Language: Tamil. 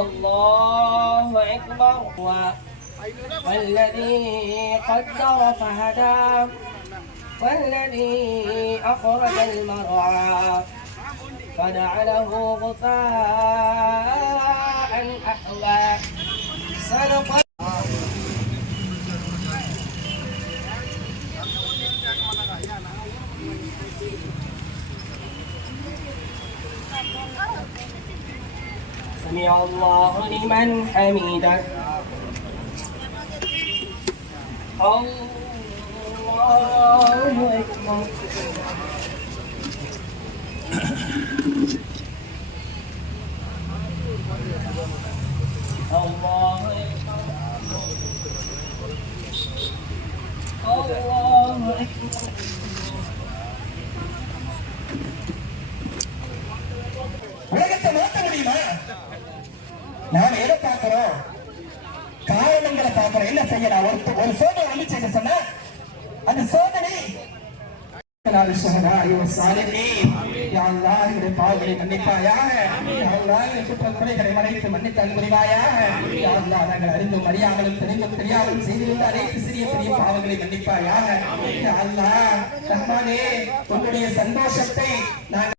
الله أكبر والذي قدر فهدى والذي أخرج المرعى فجعله غثاء أحوى سمع الله لمن حمده الله أكبر الله أكبر உலகத்தை மாற்ற முடியுமா? நாம எதை பார்க்கிறோம்? காரணங்களை பார்க்கிறோம். என்ன செய்யலாம்? ஒரு சோதனை வந்துச்சு சொன்னா அந்த சோதனை பாவங்களை மன்னிப்பாயாக, குற்றங்குறைகளை மறைத்து மன்னித்து அன்புரிவாயாக. நாங்கள் அறிந்தும் அறியாமலும் தெரிந்தும் தெரியாமலும் செய்திருந்த அனைத்து சிறிய பெரிய பாவங்களை மன்னிப்பாயாக. உன்னுடைய சந்தோஷத்தை நாங்கள்